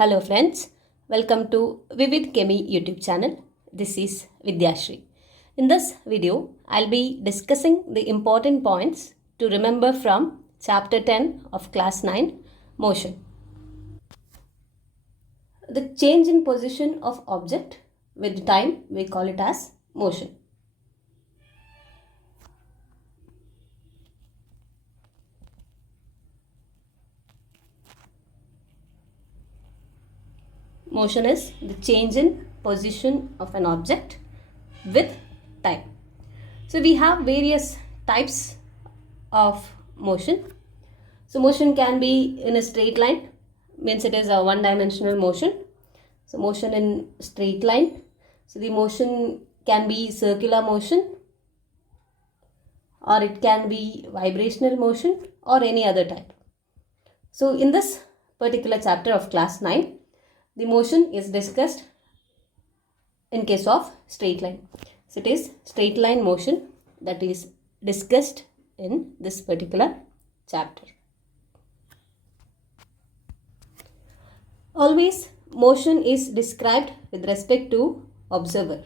Hello friends, welcome to Vivid Chemi YouTube channel. This is Vidyashri. In this video, I'll be discussing the important points to remember from chapter 10 of class 9, Motion. The change in position of object with time, we call it as motion. Motion is the change in position of an object with time. So we have various types of motion. So motion can be in a straight line, means it is a one-dimensional motion. So motion in straight line. So the motion can be circular motion, or it can be vibrational motion, or any other type. So in this particular chapter of class 9, the motion is discussed in case of straight line. So it is straight line motion that is discussed in this particular chapter. Always motion is described with respect to observer.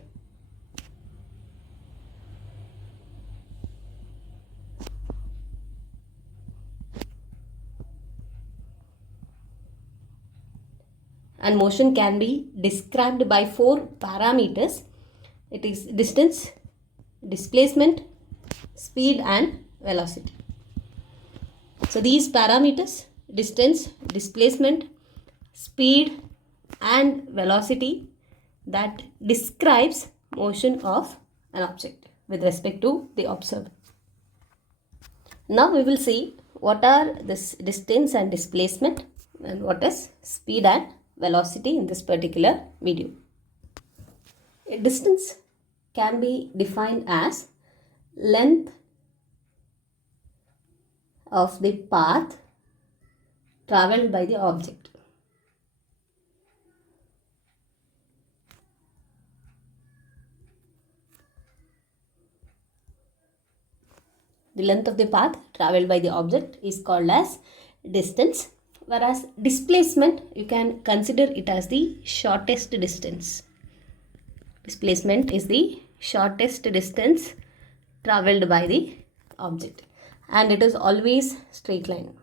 And motion can be described by 4 parameters. It is distance, displacement, speed and velocity. So these parameters, distance, displacement, speed and velocity, that describes motion of an object with respect to the observer. Now we will see what are this distance and displacement and what is speed and velocity in this particular video. A distance can be defined as length of the path traveled by the object. The length of the path traveled by the object is called as distance. Whereas displacement, you can consider it as the shortest distance. Displacement is the shortest distance traveled by the object, and it is always straight line.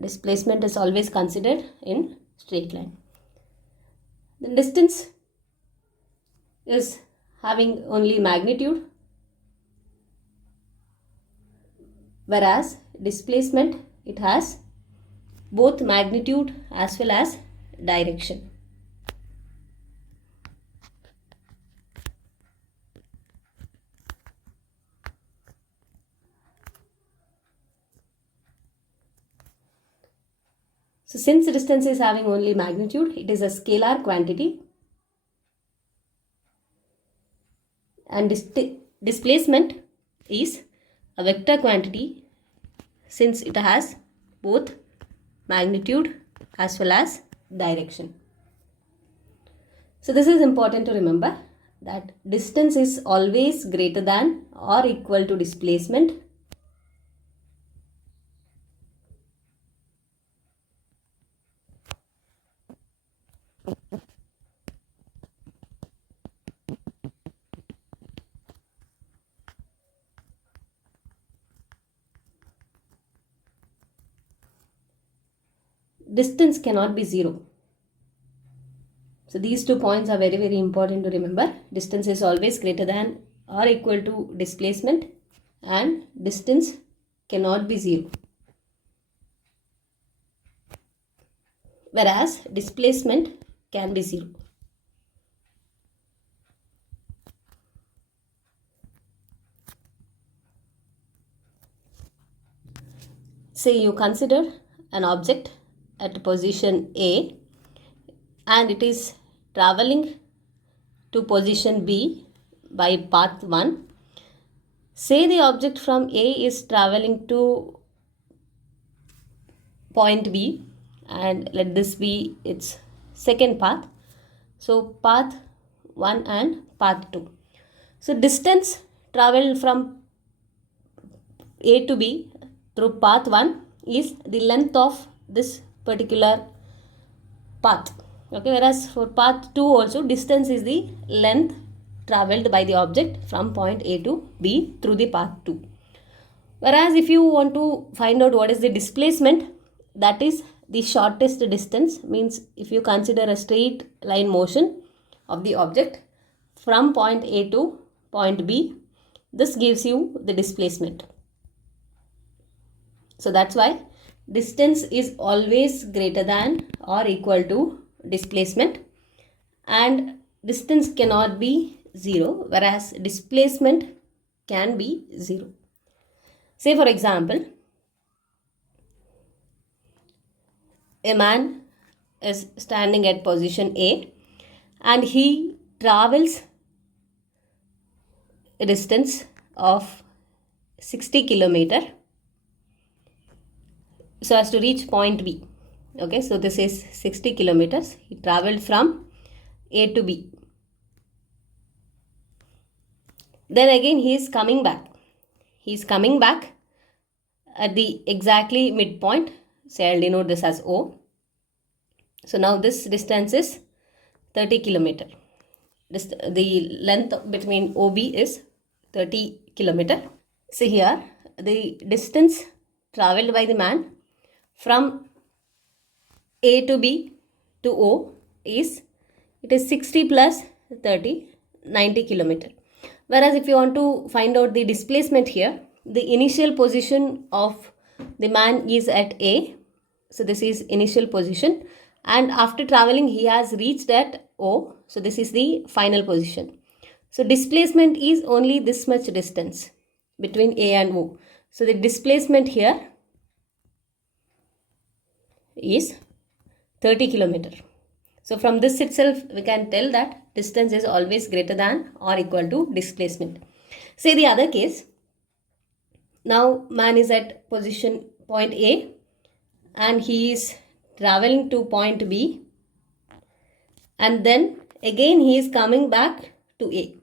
Displacement is always considered in straight line. The distance is having only magnitude, whereas displacement, it has both magnitude as well as direction. So since distance is having only magnitude, it is a scalar quantity, and displacement is a vector quantity since it has both magnitude as well as direction. So this is important to remember, that distance is always greater than or equal to displacement. Distance cannot be 0. So these 2 points are very important to remember. Distance is always greater than or equal to displacement, and distance cannot be 0. Whereas displacement can be 0. Say you consider an object at position A and it is traveling to position B by path 1. Say the object from A is traveling to point B, and let this be its second path. So path 1 and path 2. So distance traveled from A to B through path 1 is the length of this particular path. Okay, whereas for path 2 also, distance is the length traveled by the object from point A to B through the path 2. Whereas if you want to find out what is the displacement, that is the shortest distance, means if you consider a straight line motion of the object from point A to point B, this gives you the displacement. So that's why distance is always greater than or equal to displacement, and distance cannot be 0, whereas displacement can be 0. Say for example, a man is standing at position A and he travels a distance of 60 kilometer so as to reach point B. Okay, so this is 60 kilometers. He traveled from A to B. Then again he is coming back. He is coming back at the exactly midpoint. Say I'll denote this as O. So now this distance is 30 kilometer. The length between OB is 30 kilometer. See here, the distance traveled by the man from A to B to O is 60 plus 30, 90 kilometer. Whereas if you want to find out the displacement here, the initial position of the man is at A. So this is initial position, and after traveling he has reached at O. So this is the final position. So displacement is only this much distance between A and O. So the displacement here is 30 kilometer. So from this itself we can tell that distance is always greater than or equal to displacement. Say the other case. Now man is at position point A and he is traveling to point B, and then again he is coming back to A.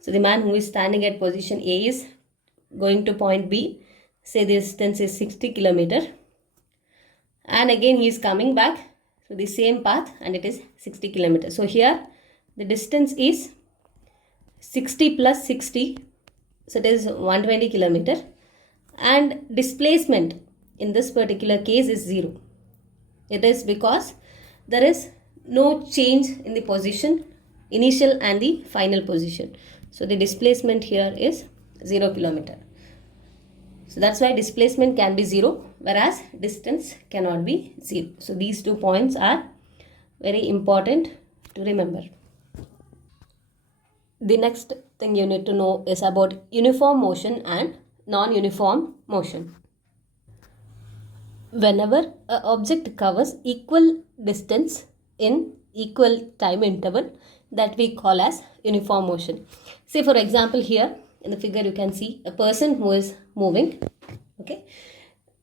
So the man who is standing at position A is going to point B. Say the distance is 60 kilometer, and again he is coming back to the same path and it is 60 kilometers. So here the distance is 60 plus 60, so it is 120 kilometer, and displacement in this particular case is 0. It is because there is no change in the position, initial and the final position. So the displacement here is 0 kilometer. So that's why displacement can be 0, whereas distance cannot be 0. So these 2 points are very important to remember. The next thing you need to know is about uniform motion and non-uniform motion. Whenever an object covers equal distance in equal time interval, that we call as uniform motion. Say for example, here in the figure you can see a person who is moving. Okay,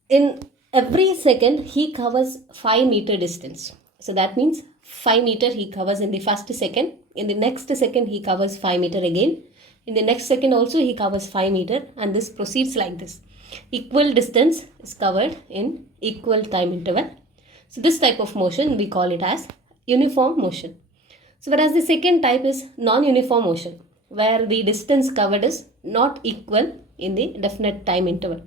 in every second he covers 5 meter distance. So that means 5 meter he covers in the first second. In the next second he covers 5 meter again. In the next second also he covers 5 meter, and this proceeds like this. Equal distance is covered in equal time interval. So this type of motion we call it as uniform motion. So whereas the second type is non-uniform motion, where the distance covered is not equal in the definite time interval.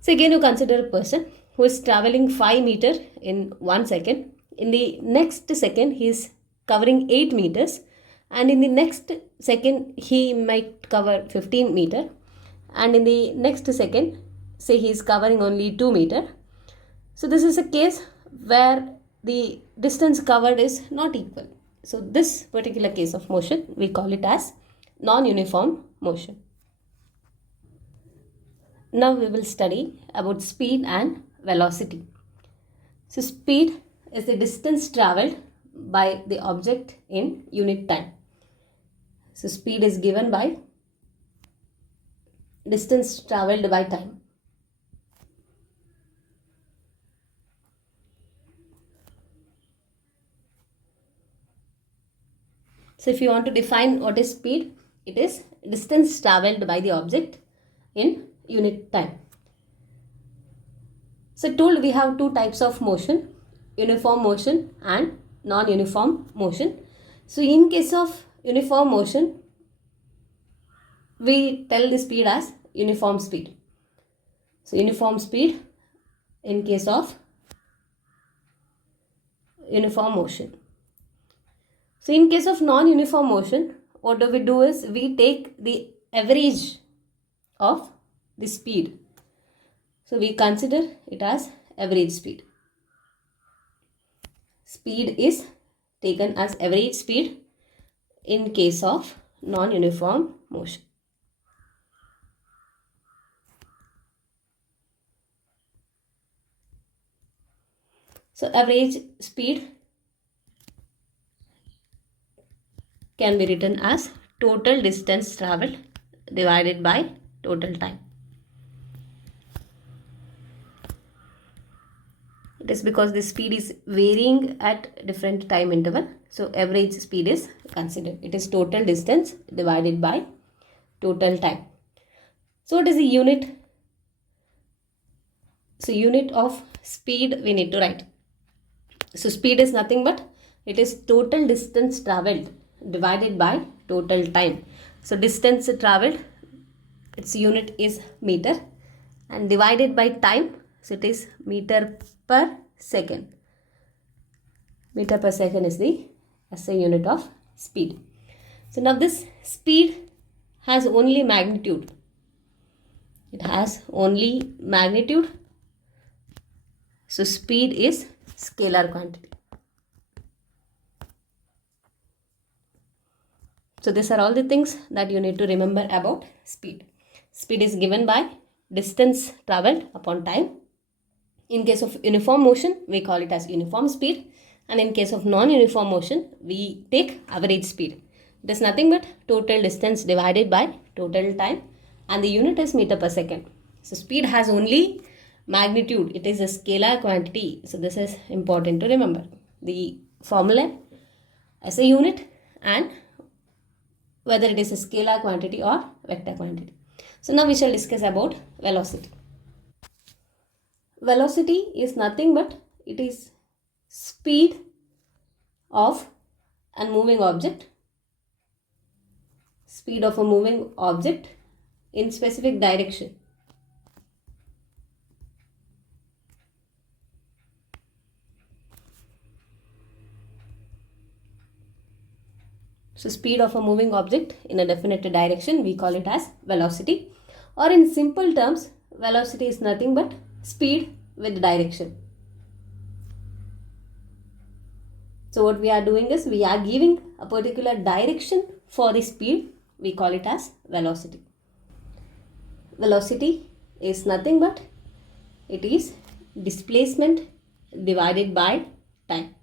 So again you consider a person who is traveling 5 meter in 1 second. In the next second he is covering 8 meters, and in the next second he might cover 15 meter, and in the next second say he is covering only 2 meter. So this is a case where the distance covered is not equal. So this particular case of motion we call it as non-uniform motion. Now we will study about speed and velocity. So speed is the distance traveled by the object in unit time. So speed is given by distance traveled by time. So if you want to define what is speed, it is distance traveled by the object in unit time. So I told we have two types of motion, uniform motion and non-uniform motion. So in case of uniform motion, we tell the speed as uniform speed. So uniform speed in case of uniform motion. So in case of non-uniform motion, what do we do is we take the average of the speed. So we consider it as average speed. Speed is taken as average speed in case of non-uniform motion. So average speed can be written as total distance traveled divided by total time. It is because the speed is varying at different time interval. So average speed is considered. It is total distance divided by total time. So what is the unit? So unit of speed we need to write. So speed is nothing but it is total distance traveled divided by total time. So distance traveled, its unit is meter, and divided by time, so it is meter per second. Meter per second is the SI unit of speed. So now this speed has only magnitude. It has only magnitude. So speed is scalar quantity. So these are all the things that you need to remember about speed. Speed is given by distance traveled upon time. In case of uniform motion, we call it as uniform speed. And in case of non-uniform motion, we take average speed. It is nothing but total distance divided by total time. And the unit is meter per second. So speed has only magnitude. It is a scalar quantity. So this is important to remember. The formula as a unit and whether it is a scalar quantity or vector quantity. So now we shall discuss about velocity. Velocity is nothing but it is speed of a moving object. Speed of a moving object in specific direction. So speed of a moving object in a definite direction, we call it as velocity. Or in simple terms, velocity is nothing but speed with direction. So what we are doing is we are giving a particular direction for the speed. We call it as velocity. Velocity is nothing but it is displacement divided by time.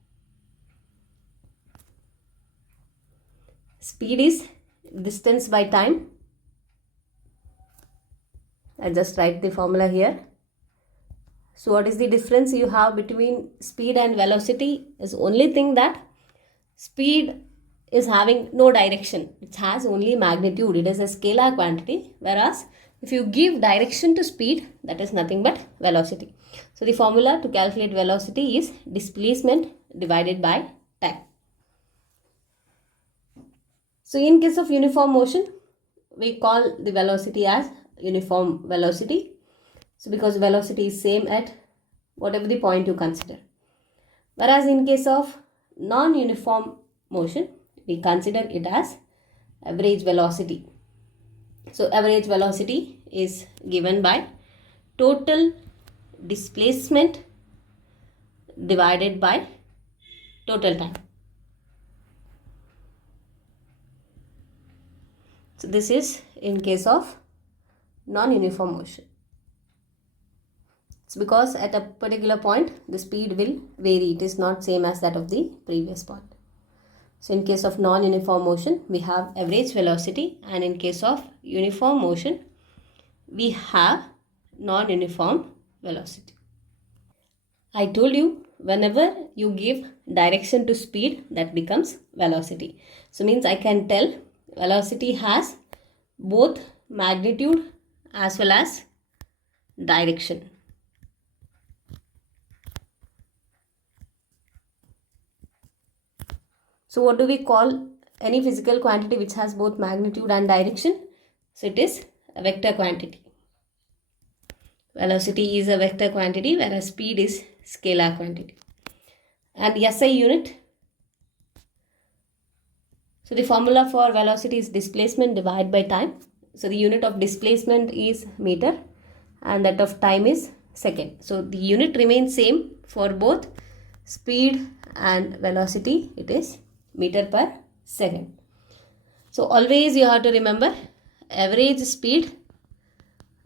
Speed is distance by time. I just write the formula here. So what is the difference you have between speed and velocity? Is only thing that speed is having no direction. It has only magnitude. It is a scalar quantity. Whereas if you give direction to speed, that is nothing but velocity. So the formula to calculate velocity is displacement divided by time. So in case of uniform motion, we call the velocity as uniform velocity. So because velocity is same at whatever the point you consider. Whereas in case of non-uniform motion, we consider it as average velocity. So average velocity is given by total displacement divided by total time. So this is in case of non-uniform motion. It's because at a particular point the speed will vary. It is not same as that of the previous point. So in case of non-uniform motion, we have average velocity, and in case of uniform motion, we have non-uniform velocity. I told you whenever you give direction to speed, that becomes velocity. So means I can tell velocity has both magnitude as well as direction. So what do we call any physical quantity which has both magnitude and direction? So it is a vector quantity. Velocity is a vector quantity, whereas speed is scalar quantity. And SI unit. So the formula for velocity is displacement divided by time. So the unit of displacement is meter and that of time is second. So the unit remains same for both speed and velocity. It is meter per second. So always you have to remember average speed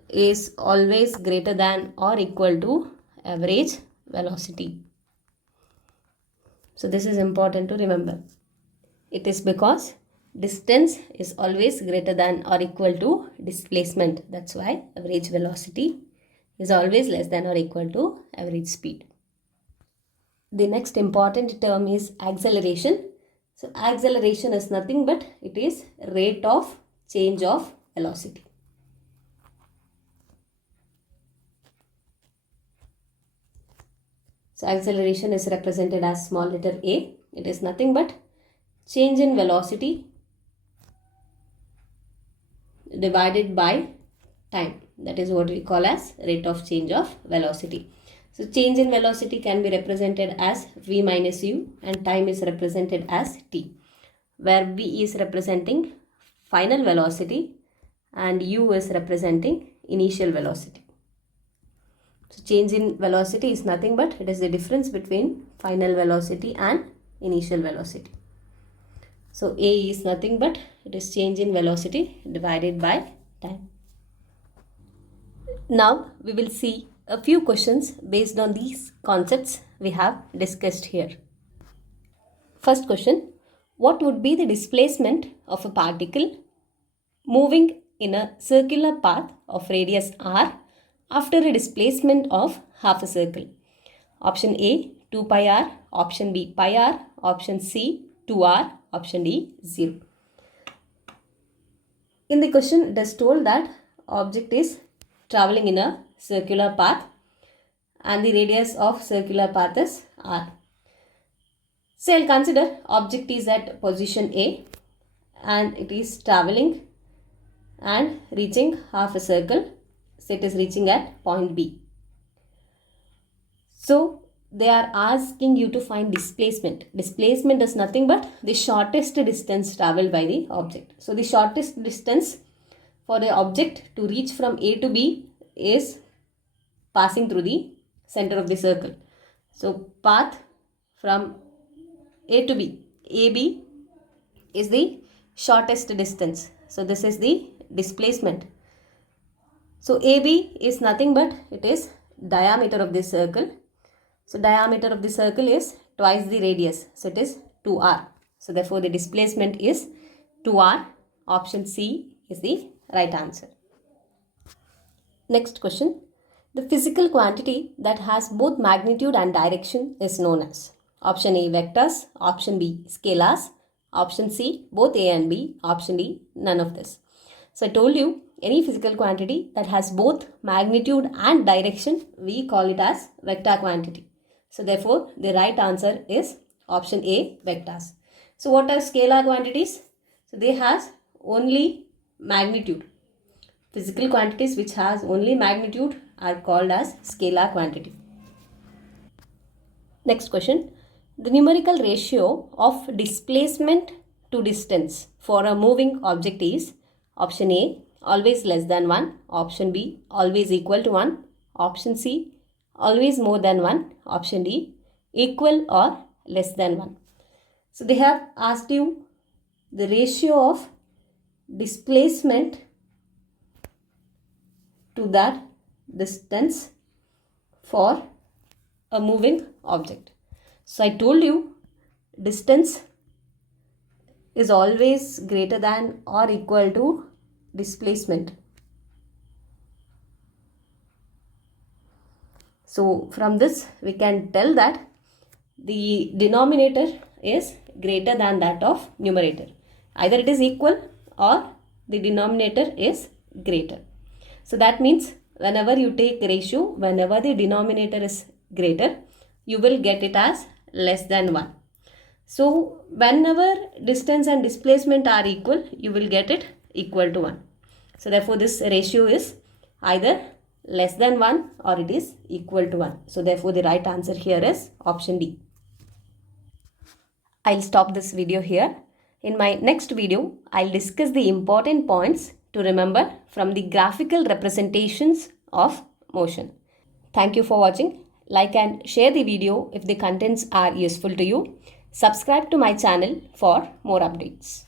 is always greater than or equal to average velocity. So this is important to remember. It is because distance is always greater than or equal to displacement. That's why average velocity is always less than or equal to average speed. The next important term is acceleration. So acceleration is nothing but it is rate of change of velocity. So acceleration is represented as small letter a. It is nothing but change in velocity divided by time. That is what we call as rate of change of velocity. So change in velocity can be represented as v minus u and time is represented as t, where v is representing final velocity and u is representing initial velocity. So change in velocity is nothing but it is the difference between final velocity and initial velocity. So a is nothing but it is change in velocity divided by time. Now we will see a few questions based on these concepts we have discussed here. First question, what would be the displacement of a particle moving in a circular path of radius r after a displacement of half a circle? Option A 2 pi r, option B pi r, option C 2r, option D 0. In the question it is told that object is traveling in a circular path and the radius of circular path is r. So I'll consider object is at position A and it is traveling and reaching half a circle. So it is reaching at point B. So they are asking you to find displacement. Displacement is nothing but the shortest distance traveled by the object. So the shortest distance for the object to reach from A to B is passing through the center of the circle. So path from A to B, AB is the shortest distance. So this is the displacement. So AB is nothing but it is diameter of this circle. So diameter of the circle is twice the radius. So it is 2r. So therefore the displacement is 2r. Option C is the right answer. Next question. The physical quantity that has both magnitude and direction is known as option A vectors, option B scalars, option C both A and B, option D none of this. So I told you any physical quantity that has both magnitude and direction we call it as vector quantity. So therefore the right answer is option A vectors. So what are scalar quantities? So they has only magnitude. Physical quantities which has only magnitude are called as scalar quantity. Next question. The numerical ratio of displacement to distance for a moving object is option A always less than 1, option B always equal to 1, option C always more than 1, option D equal or less than 1. So they have asked you the ratio of displacement to that distance for a moving object. So I told you distance is always greater than or equal to displacement. So from this we can tell that the denominator is greater than that of numerator. Either it is equal or the denominator is greater. So that means whenever you take ratio, whenever the denominator is greater, you will get it as less than 1. So whenever distance and displacement are equal, you will get it equal to 1. So therefore this ratio is either less than 1 or it is equal to 1. So therefore the right answer here is option D. I'll stop this video here. In my next video, I'll discuss the important points to remember from the graphical representations of motion. Thank you for watching. Like and share the video if the contents are useful to you. Subscribe to my channel for more updates.